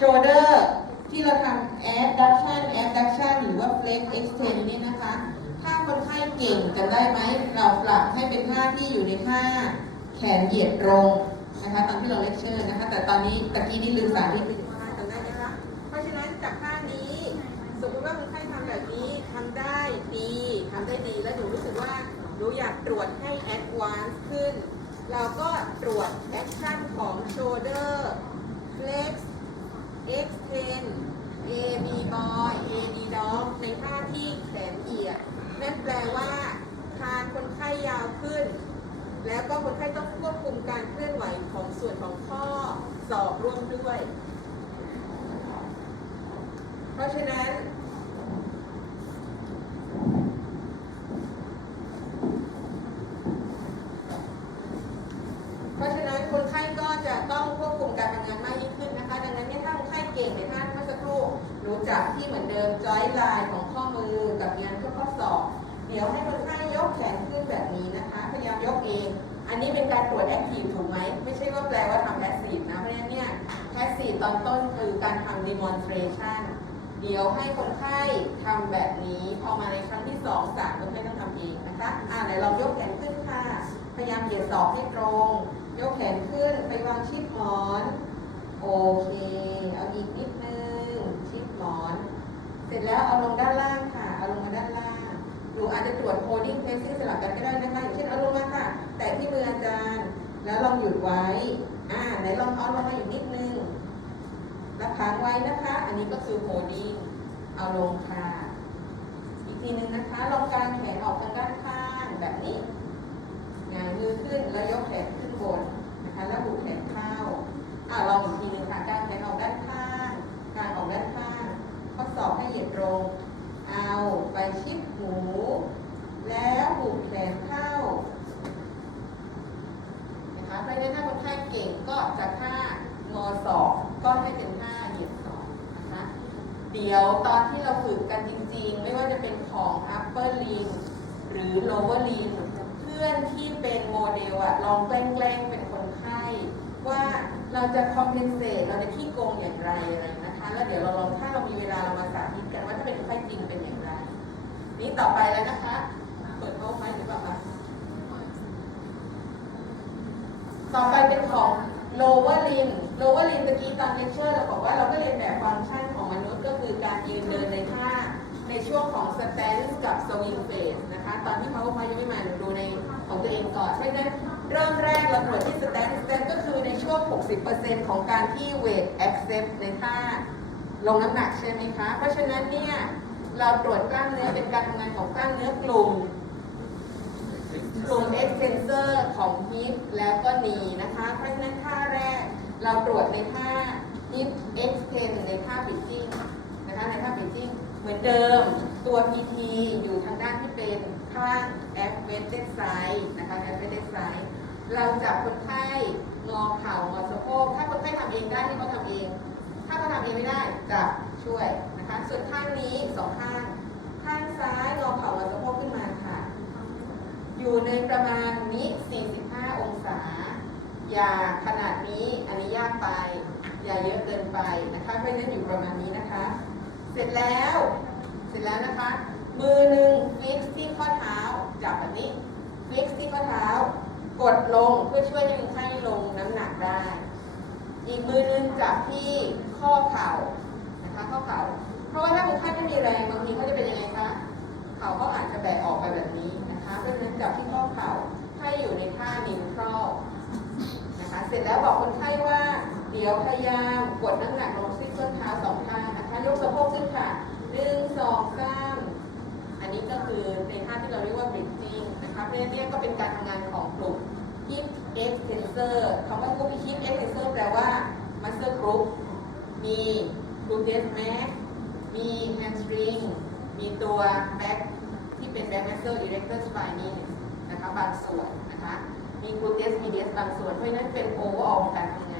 shoulder ที่เราทำ adduction abduction หรือว่า flex extend เนี่ยนะคะ ถ้าคนไข้เก่งกันได้ไหม เราปรับให้เป็นท่าที่อยู่ในท่าแขนเหยียดตรงนะคะตอนที่เราเลคเชอร์นะคะ แต่ตอนนี้ตะกี้นี่ลืมสาธิตไปท่าจำได้ไหมคะ เพราะฉะนั้นจากท่านี้ สมมติว่าคนไข้ทำแบบนี้ทำได้ดีทำได้ดี แล้วหนูรู้สึกว่าหนูอยากตรวจให้ advance ขึ้น เราก็ตรวจ action ของ shoulder flex extend A B boy A D dog ในท่าที่แขนเหยียดนั่นแปลว่าคานคนไข้ยาวขึ้น แล้วก็คนไข้ต้องควบคุมการเคลื่อนไหวของส่วนของข้อศอกร่วมด้วย เพราะฉะนั้น เพราะฉะนั้นคนไข้ก็จะต้องควบคุมการทำงานมากยิ่งขึ้นนะคะ ดังนั้นเนี่ยถ้าคนไข้เก่งในท่าเมื่อสักครู่หนูจับที่เหมือนเดิมจอยไลน์ของข้อมือกับงานเพื่อข้อศอกเดี๋ยวให้คนไข้ยกแขนขึ้นแบบนี้นะคะพยายามยกเอง อันนี้เป็นการตรวจแอคทีฟถูกไหมไม่ใช่ว่าแปลว่าทำแพสซีฟนะเพราะฉะนั้นเนี่ยแพสซีฟตอนต้นคือการทำ demonstration เดี๋ยวให้คนไข้ทำแบบนี้พอมาในครั้งที่สองสามคนไข้ต้องทำเองนะคะอ่าไหนลองยกแขนขึ้นค่ะ พยายามเหยียดศอกให้ตรง ยกแขนขึ้นไปวางชิดหมอน โอเค เอาอีกนิดนึงชิดหมอน เสร็จแล้วเอาลงด้านล่างค่ะ เอาลงมาด้านล่าง หนูอาจจะตรวจโคดิ้งเพสซิ่งสลับกันก็ได้นะคะอย่างเช่นเอาลงมาค่ะ แตะที่มืออาจารย์ แล้วลองหยุดไว้ อ่า ไหนลองเอาลงมาอยู่นิดนึงแล้วค้างไว้นะคะ อันนี้ก็คือโคดิ้ง เอาลงค่ะ อีกทีหนึ่งนะคะ ลองกางแขนออกทางด้านข้างแบบนี้หงายมือขึ้นแล้วยกแขนขึ้นบนนะคะ แล้วบุกแขนเข้า อ่าลองอีกทีหนึงค่ะกางแขนออกด้านข้างกางออกด้านข้าง ข้อศอกให้เหยียดตรง เอาไปชิดหู แล้วบุกแขนเข้า นะคะเพราะฉะนั้นถ้าคนไข้เก่งก็จะท่างอศอกก็ให้เป็นท่าเหยียดศอกนะคะ เดี๋ยวตอนที่เราฝึกกันจริงๆ ไม่ว่าจะ เป็นของ upper limb หรือ lower limb เพื่อนที่เป็นโมเดลอะลองแกล้งเป็นคนไข้ ว่าเราจะ compensate เราจะขี้โกงอย่างไรอะไรนะคะ แล้วเดี๋ยวเราลองถ้าเรามีเวลาเรามาสาธิตกันว่าถ้าเป็นคนไข้จริงเป็นอย่างไร นี่ต่อไปแล้วนะคะ เปิดโน้ตไหมหรือเปล่าคะต่อไปเป็นของ lower limb lower limb ตะกี้ตอนเลคเชอร์เราบอกว่าเราก็เรียนแบบฟังก์ชัน ช่วงของ stance กับ swing phase นะคะ ตอนที่ powerpoint ยังไม่มาดูในของตัวเองก่อนเพราะฉะนั้นเริ่มแรกเราตรวจที่ stance stance ก็คือในช่วง 60%ของการที่ weight accept ในท่าลงน้ำหนักใช่ไหมคะ เพราะฉะนั้นเนี่ยเราตรวจกล้ามเนื้อเป็นการทำงานของกล้ามเนื้อกลุ่มกลุ่ม extensor ของ hip แล้วก็ knee นะคะ เพราะฉะนั้นท่าแรกเราตรวจในท่า hip extend ในท่า bridging นะคะ ในท่า bridging เดิมตัว PT อยู่ทางด้านที่เป็นข้าง elevated side นะคะ elevated side เราจับคนไข้งอเข่างอสะโพกถ้าคนไข้ทำเองได้ให้เขาทำเอง ถ้าเขาทำเองไม่ได้จับช่วยนะคะ ส่วนข้างนี้สองข้าง ข้างซ้ายงอเข่างอสะโพกขึ้นมาค่ะ อยู่ในประมาณนี้ 45 องศา อย่าขนาดนี้อันนี้ยากไป อย่าเยอะเกินไปนะคะเพราะนั้นอยู่ประมาณนี้นะคะ เสร็จแล้ว เสร็จแล้วนะคะ มือหนึ่งฟิกที่ข้อเท้าจับแบบนี้ฟิกที่ข้อเท้ากดลงเพื่อช่วยให้คนไข้ลงน้ำหนักได้ อีกมือหนึงจับที่ข้อเข่านะคะข้อเข่า เพราะว่าถ้าคนไข้ไม่มีแรงบางทีเขาจะเป็นยังไงคะเข่าก็อาจจะแบะออกไปแบบนี้นะคะเพราะฉะนั้นจับที่ข้อเข่าให้อยู่ในท่านิวทรัลนะคะ เสร็จแล้วบอกคนไข้ว่า เดี๋ยวพยายามกดน้ำหนักลงที่ส้นเท้าสองข้างนะคะ ยกสะโพกขึ้นค่ะ นึ่งสองสามอันนี้ก็คือในท่าที่เราเรียกว่า bridging นะคะเพราะฉะนั้นเนี่ยก็เป็นการทำงานของกลุ่ม hip extensor คำว่ากลุ่ม hip extensor แปลว่า muscle group มี gluteus max มี hamstring มีตัว back ที่เป็น back muscle erector spinae นะคะบางส่วนนะคะ มี gluteus medius บางส่วน เพราะฉะนั้นเป็น overall การทำง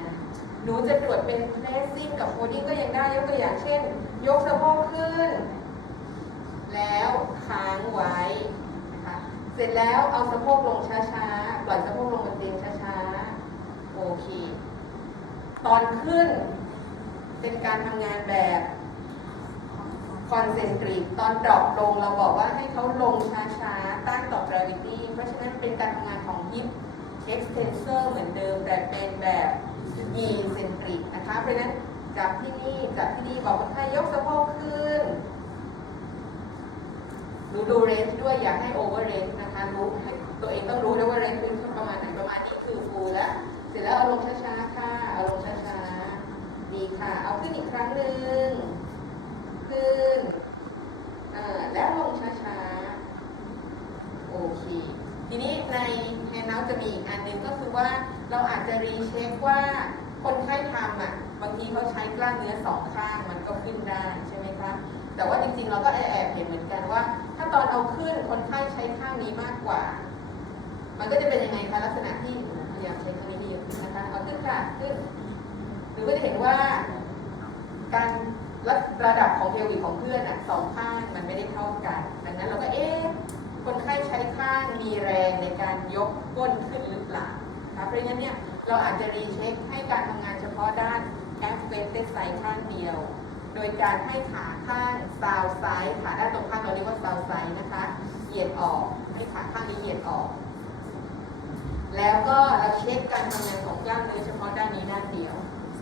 าน หนูจะตรวจเป็น placing กับ holding ก็ยังได้ยกตัวอย่างเช่น ยกสะโพกขึ้น แล้วค้างไว้นะคะเสร็จแล้วเอาสะโพกลงช้าๆ ปล่อยสะโพกลงบนเตียงช้าๆ โอเค ตอนขึ้นเป็นการทำงานแบบคอนเซนทริกตอนดรอปลงเราบอกว่าให้เขาลงช้าๆต้านต่อ gravity เพราะฉะนั้นเป็นการทำงานของ hip extensor เหมือนเดิมแต่เป็นแบบ eccentric นะคะ เพราะฉะนั้นจากที่นี่จากที่นี่บอกคนไข้ยกสะโพกขึ้นดูดูเรนด้วยอยากให้โอเวอร์เรนนะคะรู้ให้ตัวเองต้องรู้ด้วยว่าเรนคือประมาณไหนประมาณนี้คือฟูแล้ว เสร็จแล้วเอาลงช้าๆค่ะเอาลงช้าๆดีค่ะ เอาขึ้นอีกครั้งหนึ่งขึ้นแล้วลงช้าๆโอเคทีนี้ในแฮนด์ u จะมีอีกอันหนึ่งก็คือว่า เราอาจจะรีเช็คว่าคนไข้ทำอะบางทีเขาใช้กล้ามเนื้อสองข้างมันก็ขึ้นได้ใช่ไหมคะแต่ว่าจริงๆเราก็แอบเห็นเหมือนกันว่า ถ้าตอนเอาขึ้นคนไข้ใช้ข้างนี้มากกว่า มันก็จะเป็นยังไงคะลักษณะที่พยายามใช้ข้างนี้ให้เยอะขึ้นนะคะเอาขึ้นค่ะขึ้นหรือก็จะเห็นว่า การระดับของเพลวิกของเพื่อนอะสองข้างมันไม่ได้เท่ากัน ดังนั้นเราก็เอ๊ะคนไข้ใช้ข้างมีแรงในการยกก้นขึ้นหรือเปล่า ครับเพราะฉะนั้นเนี่ยเราอาจจะรีเช็คให้การทำงานเฉพาะด้านแอปเฟสเตไซข้างเดียว โดยการให้ขาข้างซาวไซด์ขาด้านตรงข้างเราเรียกว่าซาวไซด์นะคะเหยียดออกให้ขาข้างนี้เหยียดออก แล้วก็เราเช็คการทำงานของกล้ามเนื้อเฉพาะด้านนี้ด้านเดียว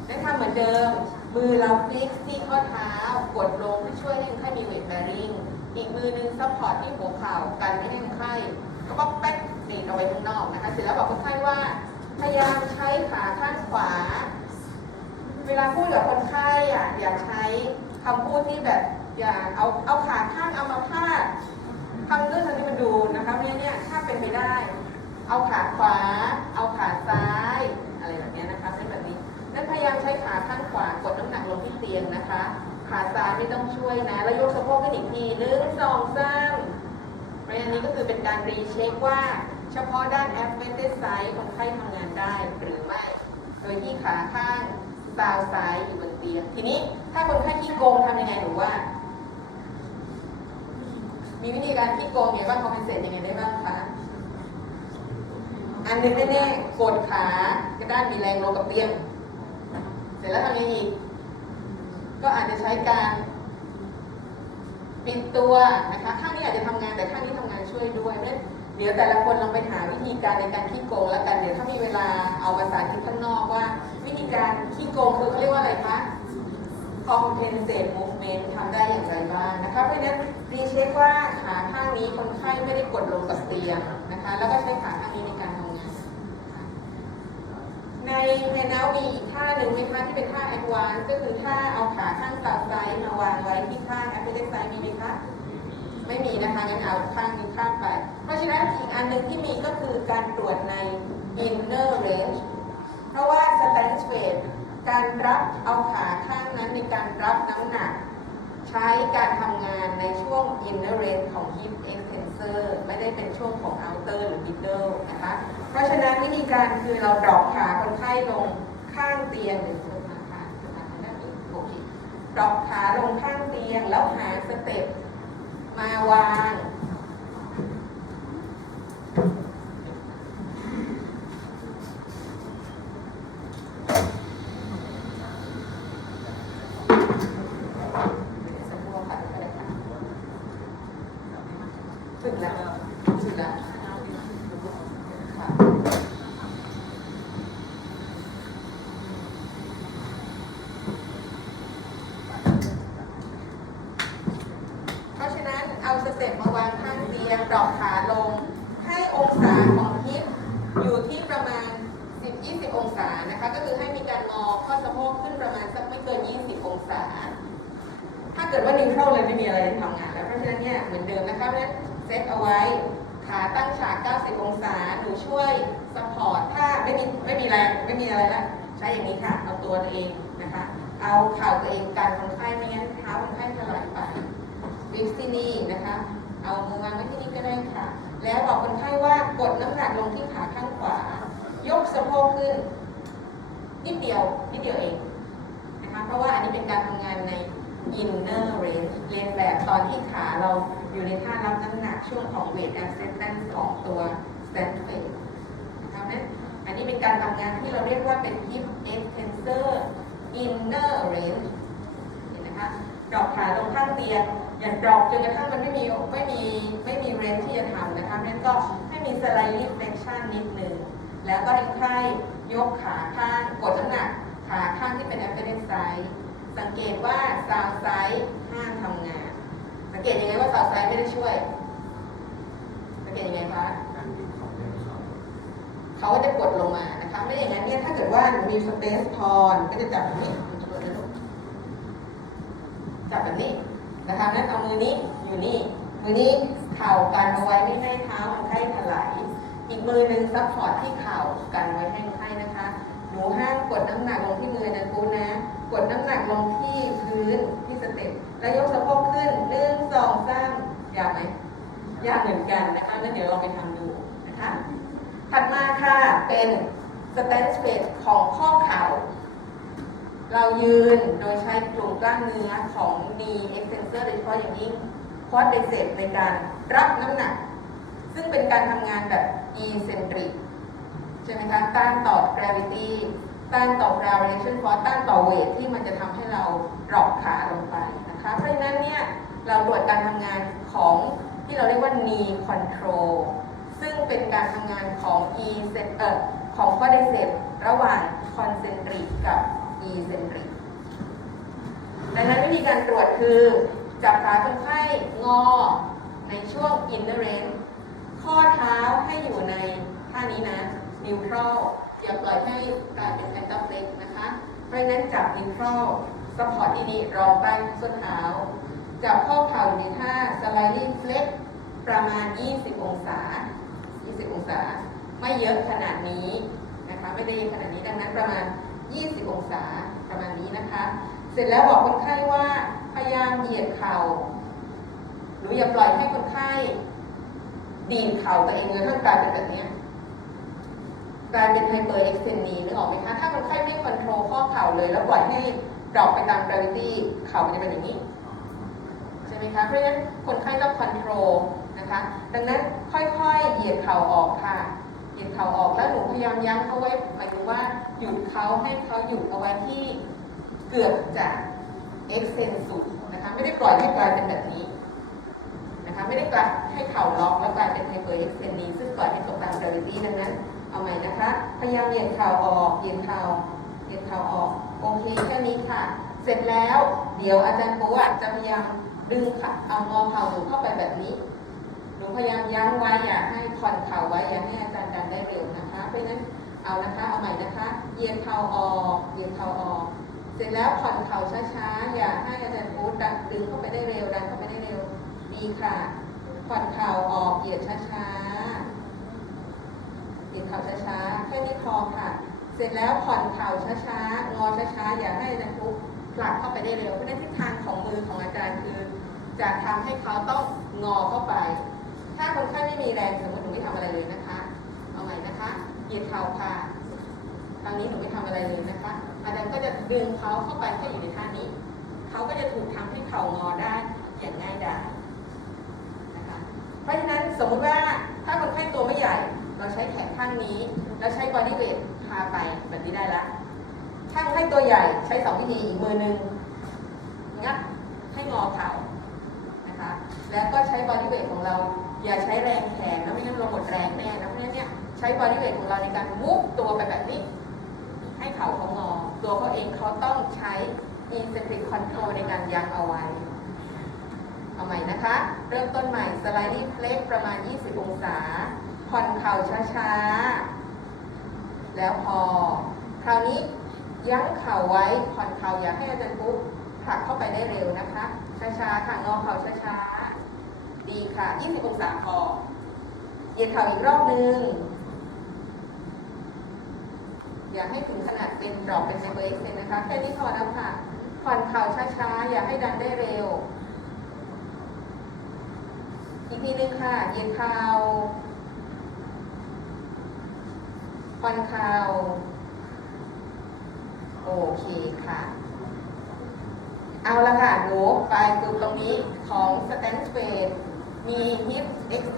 และทำเหมือนเดิม มือเราฟิกที่ข้อเท้ากดลงเพื่อช่วยให้คนไข้มีเวทแบริ่งอีกมือนึงซัพพอร์ตที่หัวเข่ากันไม่ให้คนไข้ก็ป๊อกแป๊กตีนเอาไว้ข้างนอกนะคะ เสร็จแล้วบอกคนไข้ว่า พยายามใช้ขาข้างขวา เวลาพูดกับคนไข้อะอย่าใช้คำพูดที่แบบอย่าเอาเอาขาข้างเอามาพาดทำด้วยทางที่มันดูนะคะเราะฉะนั้นเนี่ยถ้าเป็นไปได้ เอาขาขวา เอาขาซ้าย อะไรแบบเนี้ยนะคะเป็นแบบนี้นั้นพยายามใช้ขาข้างขวากดน้ำหนักลงที่เตียงนะคะ ขาซ้ายไม่ต้องช่วยนะ แล้วยกสะโพกขึ้นอีกทีหนึ่งสองสามเพราะฉะนั้นนี้ก็คือเป็นการรีเช็คว่า เฉพาะด้านแอปเ e นเ s ไซด์คนไข้ทำงานได้หรือไม่ โดยที่ขาข้างซาวซ้ายอยู่บนเตียง ทีนี้ถ้าคนไข้ขี้โกงทำยังไงหนูว่า มีวิธีการขี้โกงยังไงบ้างคอมเพนเซตยังไงได้บ้างคะอันนึงแน่ๆกดขากระด้านมีแรงลงกับเตียง เสร็จแล้วทำยังไงอีก ก็อาจจะใช้การปิดตัวนะคะข้างนี้อาจจะทำงานแต่ข้างนี้ทำงานช่วยด้วย เดี๋ยวแต่ละคนลองไปหาวิธีการในการขี้โกงแล้วกัน เดี๋ยวถ้ามีเวลาเอามาสาธิตข้างนอกว่า วิธีการขี้โกงคือเขาเรียกว่าอะไรคะ compensate movement ทำได้อย่างไรบ้างนะคะ เพราะฉะนั้นรีเช็คว่าขาข้างนี้คนไข้ไม่ได้กดลงกับเตียงนะคะ แล้วก็ใช้ขาข้างนี้ในการทำงานในในนามีอีกท่าหนึ่งไหมคะที่เป็นท่า advance ก็คือท่าเอาขาข้างซ้ายไซด์มาวางไว้ที่ข้าง appendix side มีไหมคะ ไม่มีนะคะงั้นเอาข้างนี้ข้ามไป ราะฉะนั้นอีกอันหนึ่งที่มีก็คือการตรวจใน inner range เพราะว่า stance weight การรับเอาขาข้างนั้นในการรับน้ำหนัก ใช้การทำงานในช่วง inner range ของ hip extensor ไม่ได้เป็นช่วงของ outer หรือ middle นะคะ เพราะฉะนั้นวิธีการคือเราดรอปขาคนไข้ลงข้างเตียงหรือส่วนขาขาขาด้านนี้โอเคดรอปขาลงข้างเตียงแล้วหาสเต็ปมาวาง ถึงแล้วถึงแล้วเพราะฉะนั้นเอาสเต็ปมาวางข้างเตียงดอปขาลง ให้องศาของฮิปอยู่ที่ประมาณ 10-20 องศานะคะ ก็คือให้มีการงอข้อสะโพกขึ้นประมาณสักไม่เกิน 20 องศา ถ้าเกิดว่านิวทรัลเลยไม่มีอะไรทำงานแล้ว เพราะฉะนั้นเนี่ยเหมือนเดิมนะคะเพราะฉะนั้น เซตเอาไว้ ขาตั้งฉาก 90 องศา หนูช่วยสปอร์ต ถ้าไม่มีไม่มีแรงไม่มีอะไรแล้วใช้อย่างนี้ค่ะ เอาตัวตัวเองนะคะ เอาเข่าตัวเองกันคนไข้ไม่งั้นเท้าคนไข้ถลายไปวิกที่นี่นะคะ เอามือวางไว้ที่นี่ก็ได้ค่ะ แล้วบอกคนไข้ว่ากดน้ำหนักลงที่ขาข้างขวา ยกสะโพกขึ้นนิดเดียวนิดเดียวเองนะคะ เพราะว่า ใน inner range เรียนแบบตอนที่ขาเราอยู่ในท่ารับน้ำหนักช่วงของ weight acceptance ของตัว stand phase นะคะนั้นอันนี้เป็นการทำงานที่เราเรียกว่าเป็น hip extensor inner range ดรอปขาลงข้างเตียงอย่าดรอปจนกระทั่งมันไม่มีไม่มีไม่มีเรนที่จะทำนะคะเพราะนั้นก็ให้มีสไลด์ flexion นิดนึงแล้วก็ให้ไข้ยกขาข้างกดน้ำหนักขาข้างที่เป็น apparent side สังเกตว่า sound side ห้ามทำงาน สังเกตยังไงว่า sound side ไม่ได้ช่วย สังเกตยังไงคะเขาก็จะกดลงมานะคะ ไม่อย่างนั้นเนี่ยถ้าเกิดว่าหนูมีสเปซพอรก็จะจับแบบนี้จับแบบนี้นะคะนั้นเอามือนี้อยู่นี่ มือนี้เข่ากันเอาไว้ไม่ให้เท้าคนไข้ถลายอีกมือหนึ่งซัพพอร์ตที่เข่ากันไว้ให้คนไข้นะคะ หนูห้ามกดน้ำหนักลงที่มือนะกูนะ กดน้ำหนักลงที่พื้นที่สเต็ปแล้วยกสะโพกขึ้นหนึ่งสองสามยากไหมยากเหมือนกันนะคะแล้วเดี๋ยวลองไปทำดูนะคะ ถัดมาค่ะเป็น stand space ของข้อเข่าเรายืนโดยใช้กลุ่มกล้ามเนื้อของ knee extensor โดยเฉพาะอย่างยิ่ง quadriceps ในการรับน้ำหนัก ซึ่งเป็นการทำงานแบบ eccentric ใช่ไหมคะต้านต่อ gravity ต้านต่อ gravitational force ต้านต่อเวทที่มันจะทำให้เราดรอปขาลงไปนะคะ เพราะฉะนั้นเนี่ยเราตรวจการทำงานของที่เราเรียกว่า knee control ซึ่งเป็นการทำงานของ e c e n เอ่อของ quadriceps ระหว่าง concentric กับ eccentric ดังนั้นวิธีการตรวจคือ จับขาคนไข้งอในช่วง inner range ข้อเท้าให้อยู่ในท่านี้นะ neutral อย่าปล่อยให้กลายเป็น pentaplex นะคะ เพราะฉะนั้นจับ neutral support ที่นี่รองใต้ส้นเท้า จับข้อเข่าอยู่ในท่า sliding flex ประมาณ 20 องศา 20 องศา ไม่เยอะขนาดนี้นะคะ ไม่ได้เยอะขนาดนี้ดังนั้นประมาณ 20 องศาประมาณนี้นะคะ เสร็จแล้วบอกคนไข้ว่าพยายามเหยียดเข่าหรืออย่าปล่อยให้คนไข้ดีดเข่าตัวเองเลยถ้ากลายเป็นแบบนี้ กลายเป็นไฮเปอร์เอ็กเซนีนึกออกไหมคะ ถ้าคนไข้ไม่คอนโทรลข้อเข่าเลย แล้วปล่อยให้ดรอปไปตาม gravity เข่ามันจะเป็นอย่างนี้ ใช่ไหมคะ เพราะฉะนั้นคนไข้ต้องคอนโทรลนะคะ ดังนั้นค่อยๆ เหยียดเข่าออกค่ะ เหยียดเข่าออกแล้วหนูพยายามยั้งเขาไว้หมายถึงว่าหยุดเขาให้เขาหยุดเอาไว้ที่เกือบจะเอ็กเซนสุดนะคะ ไม่ได้ปล่อยให้กลายเป็นแบบนี้นะคะ ไม่ได้กลายให้เข่าล็อกแล้วกลายเป็นไฮเปอร์เอ็กเซนนีซึ่งปล่อยให้ตกตาม gravity ดังนั้น เอาใหม่นะคะ พยายามเหยียดเข่าออกเหยียดเข่าเหยียดเข่าออก โอเคแค่นี้ค่ะ เสร็จแล้วเดี๋ยวอาจารย์โป๊ะจะพยายามดึงขาเอางอเข่าหนูเข้าไปแบบนี้หนูพยายามยั้งไว้อย่าให้ผ่อนเข่าไว้อย่าให้อาจารย์ดันได้เร็วนะคะเพราะฉะนั้นเอานะคะเอาใหม่นะคะเหยียดเข่าออกเหยียดเข่าออกเสร็จแล้วผ่อนเข่าช้าๆอย่าให้อาจารย์ป๊ะดันดึงเข้าไปได้เร็วดันเข้าไปได้เร็วดีค่ะผ่อนเข่าออกเหยียดช้าๆ ข่าช้าๆ แค่นี้พอค่ะ เสร็จแล้วผ่อนเข่าช้าๆ งอช้าๆ อย่าให้อาจารย์ปุ๊บผลักเข้าไปได้เร็ว เพราะนั้นทิศทางของมือของอาจารย์คือ จะทำให้เขาต้องงอเข้าไป ถ้าคนไข้ไม่มีแรงสมมติหนูไม่ทำอะไรเลยนะคะ เอาใหม่นะคะเหยียดเข่าค่ะครั้งนี้หนูไม่ทำอะไรเลยนะคะ อาจารย์ก็จะดึงเขาเข้าไปให้อยู่ในท่านี้ เขาก็จะถูกทำให้เข่างอได้อย่างง่ายดายนะคะ เพราะฉะนั้นสมมติว่าถ้าคนไข้ตัวไม่ใหญ่ เราใช้แขนข้างนี้แล้วใช้บอดี้เวทพาไปแบบนี้ได้ละถ้าคนไข้ตัวใหญ่ใช้สองวิธีอีกมือหนึ่งงัดให้งอเข่านะคะ แล้วก็ใช้บอดี้เวทของเรา อย่าใช้แรงแขนแล้วไม่งั้นเราหมดแรงแน่นะเพราะฉะนั้นเนี่ยใช้บอดี้เวทของเราในการมุกตัวไปแบบนี้ ให้เข่าเขางอ ตัวเขาเองเขาต้องใช้ eccentric control ในการยั้งเอาไว้ เอาใหม่นะคะ เริ่มต้นใหม่ sliding flex ประมาณ 20 องศา ผ่อนเข่าช้าๆ แล้วพอ คราวนี้ยั้งเข่าไว้ผ่อนเข่าอย่าให้อาจารย์ปุ๊บผลักเข้าไปได้เร็วนะคะ ช้าๆค่ะงอเข่าช้าๆ ดีค่ะ 20 องศาพอเหยียดเข่าอีกรอบนึง อย่าให้ถึงขนาดเป็นดรอปเป็นไฮเปอร์เอ็กเซนนะคะ แค่นี้พอแล้วค่ะ ผ่อนเข่าช้าๆ อย่าให้ดันได้เร็ว อีกทีหนึงค่ะ เหยียดเข่า คอนคาว โอเคค่ะ เอาละค่ะหนูไปดูตรงนี้ของ stand space มีฮิป